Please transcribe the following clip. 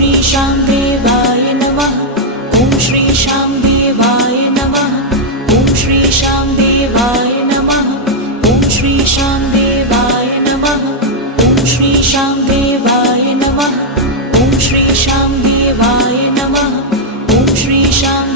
श्री शाम देवाय नमः। ॐ श्री शाम देवाय नमः। ॐ श्री शाम देवाय नमः। ॐ श्री शाम देवाय नमः। ॐ श्री शाम देवाय नमः। ॐ श्री शाम देवाय नमः। ॐ श्री शाम